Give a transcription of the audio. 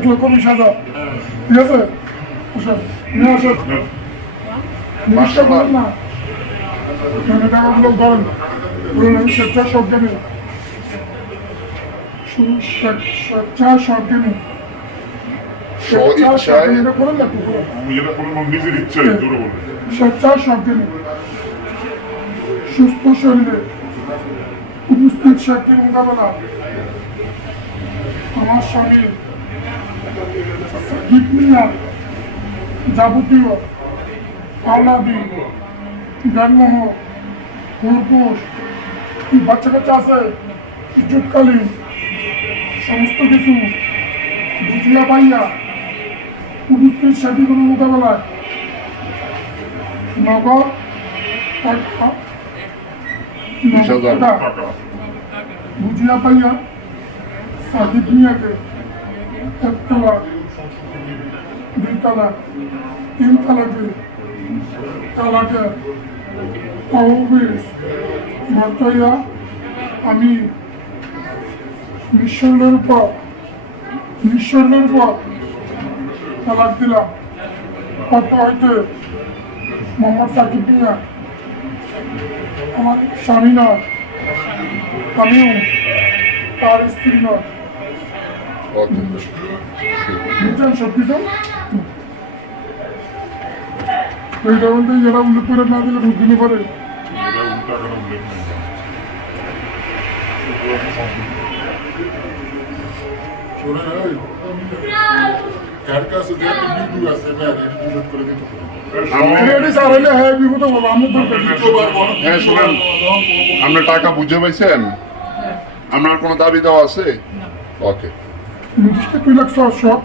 1,20,000 ঠিক আছে আসেন নিয়ে আসেন জিনিসটা বলেন না এখানে টাকাগুলো ধরেন বলুন আমি স্বেচ্ছা সজ্ঞানী শুধু স্বেচ্ছা সজ্ঞানী এটা করেন না নিজের ইচ্ছাই জোরে বলে স্বেচ্ছা সজ্ঞানী সুস্থ শরীরে উপস্থিত শক্তি মোকাবেলা আমার স্বামী সাকিব মিয়া যাবতীয় আওলাদি জ্ঞানমোহ খোরপোশ বাচ্চা কাচ্চা আছে ইজ্জতকালীন সমস্ত কিছু বুঝিয়া পাইয়া উপস্থিত শক্তিগুলো মোকাবেলায় নগদ টাকা বুঝিয়া পাইয়া সাকিব মিয়াকে 1 তালাক 2 তালাক 3 তালাকে তহবিল বর্তাইয়া আমি নিঃস্বর্গের উপর তালাক দিলাম কত হইতে মোহাম্মদ সাকিব মিয়া আমার স্বামী নয় আমিও তার স্ত্রী নয় বুঝছেন সব কিছু এইটা বলতে এরা উল্লেখ করে না দিলে বুঝতে না পারে আপনার টাকা বুঝে পাইছেন আপনার কোনো দাবি দেওয়া আছে ওকে 2 লাখ 6